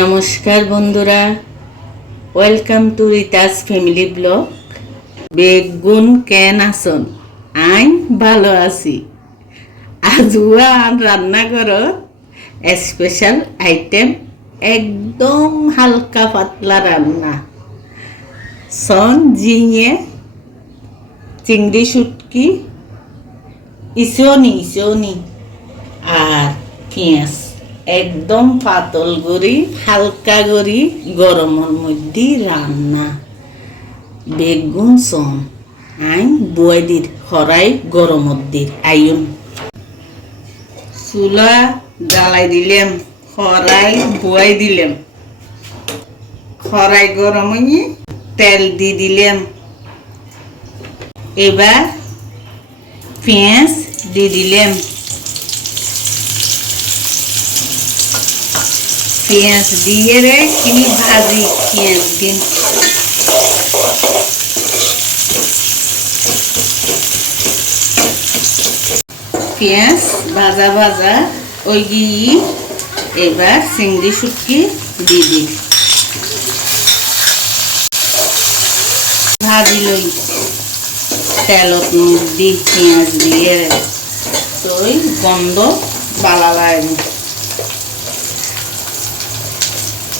নমস্কার বন্ধুরা। Welcome to Rita's family blog বেগুন কেন আসন? আইন ভালো আছি। আজ আর রান্নাঘরত স্পেশাল আইটেম একদম হালকা পাতলা রান্না। সন জিঙে চিংড়ি শুটকি, ইসনি ইসনি, আর পেঁয়াজ। একদম পাতল গড়ি, হালকা গড়ি, গরমের মধ্যে রান্না। বেগুন, সন আইন বুয়াই দির, হরাই গরমত দির আইন চুলা জ্বালাই দিলাম খরাই বুয়াই দিলাম। খরাই গরম তেল দি দিলাম। এবার পেঁয়াজ দি দিলাম। পেঁয়াজ দিয়ে রে কিনি ভাজি পেঁয়াজ দিন পেঁয়াজ ভাজা ভাজা, ওই গিয়ে এবার চিংড়ি শুটকি দিয়ে দিই ভাজি লই। তেলত দি, পেঁয়াজ দিয়ে তো ওই গন্ধ বালা লাগে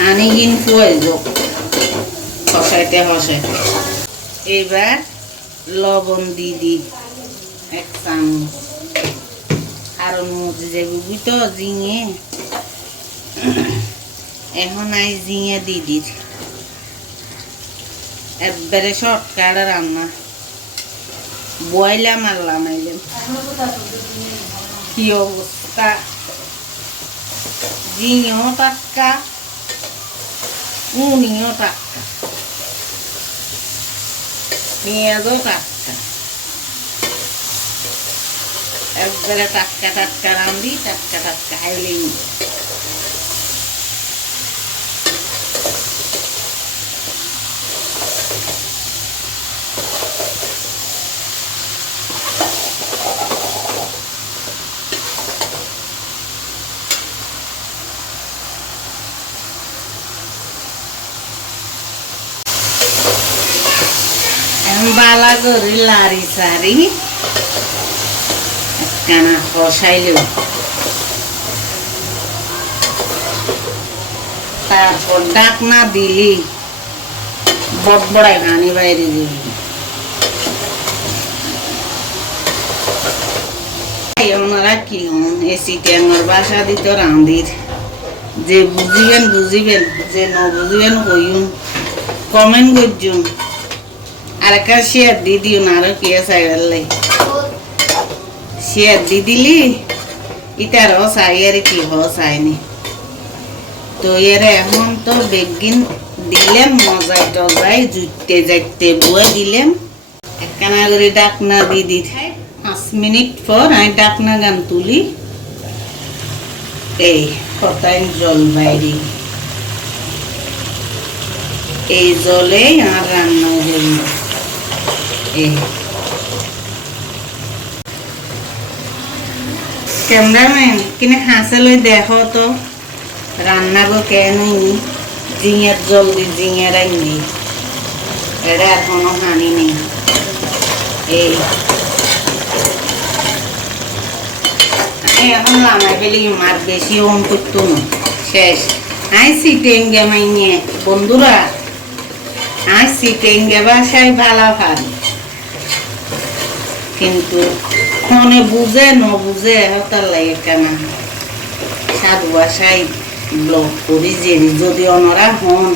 পানি কিন ফুয়াই যোগ হসাইতে হসাইতে এবার লবণ দি দি। এক চামচ। কারণ মজি যাবি বুঝতো? জিঙে। এখন আই জিঙে দি দির একবারে শর্টকাট রান্না। বয়লাম আর লামাইলাম কি অবস্থা? জিঙেও টাটকা। উনিও টাটকা পেঁয়াজও টাটকা একবারে টাটকা টাটকা রান্ধি টাটকা টাটকা খাইলেই বালা লারি সারি কানা কষাইল তারপর ডাকনা দিলি বট বড়াই পানি বাইরে দিলি। ওনারা কি হন? এসি ট্যাঙ্গর বাসা দিত রাঁধির। যে বুঝিবেন বুঝিবেন, যে ন বুঝিবেন কইন কমেন্ট করছুন আর একটা শেয়ার দি দিও না, আরও কে চাইবার লাই শেয়ার দি দিলি ইতার হ চাই আর কি হ চাইনি তো এর এখন তো বেগিন দিলাম, মজাই টজাই জুইতে যাইতে বয়ে দিলাম। একখানা করে ডাকনা দি দি পাঁচ মিনিট পর আমি ডাকনা গান তুলি। এই কতাই জল বাইরে। এই জলে আর রান্না হইল। ক্যামেরাম্যান কিনে হাসে লই দেখো তো। রান্না গো কেন জিঙের জল দি জিঙের আইনি। এটা এখনও হানি নেই এই। আমি এখন লামাই পেলে মার বেশি ওম করতো না? শেষ। আই সিটেঙ্গে মাইনে। বন্ধুরা আই সিটেঙ্গে বাসায় ভালো ভালো কিন্তু মনে বুঝে, ন বুঝে হতার লাগে কেন? সাধু বাসায় ব্লগ করি যে, যদি অনরা হন,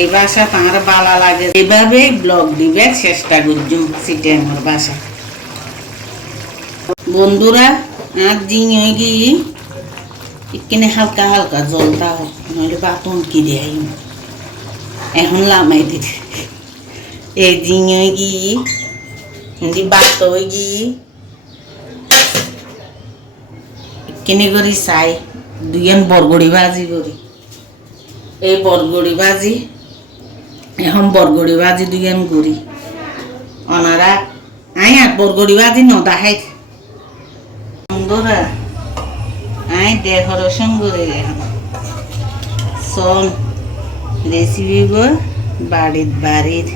এই বাসা তাঁর বালা লাগে। এভাবেই ব্লগ দিবে চেষ্টা করছুম সিটে আমার বাসা। বন্ধুরা আর জিং হয়ে গিয়ে এখানে হালকা হালকা জলটা হোক নইলে বাতন কি দেয় এখন লামাই দিতে। এই দিনে গিয়ে দি বাত গিয়ে কিনে করি, চাই। দুইজন বরগড়ি ভাজি করি। এই বরগড়ি ভাজি এখন বরগড়ি ভাজি দুইজন করি। ওনারা আই আর বরগড়ি ভাজি নদাহাই বন্ধুরা আই ডেকোরেশন করে এখন। সন রেসিপি গো বাড়ির।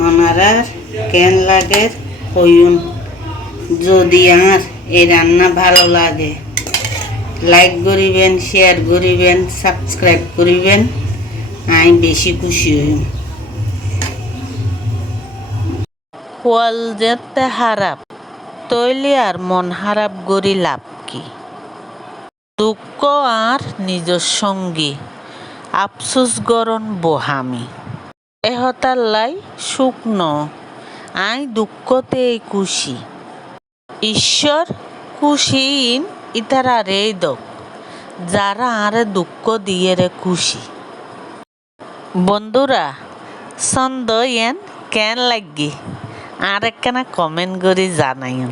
বাড়ির ওনারা কেন লাগে? কইন যদি আর এই রান্না ভালো লাগে লাইক করিবেন শেয়ার করিবেন সাবস্ক্রাইব করিবেন, আমি বেশি খুশি হই ফল যেতে হারাপ তৈলি আর মন হারাপ গরি লাভ কি? দুঃখ আর নিজের সঙ্গী, আফসোস গরণ বহামি। এহতার লাই শুকনো, আই দুঃখতেই খুশি। ঈশ্বর খুশিন ইতারা রে দক যারা আরে দুঃখ দিয়ে রে খুশি। বন্ধুরা ছন্দ ইয়ান কেন লাগি? আর একখানা কমেন্ট করে জানাইন।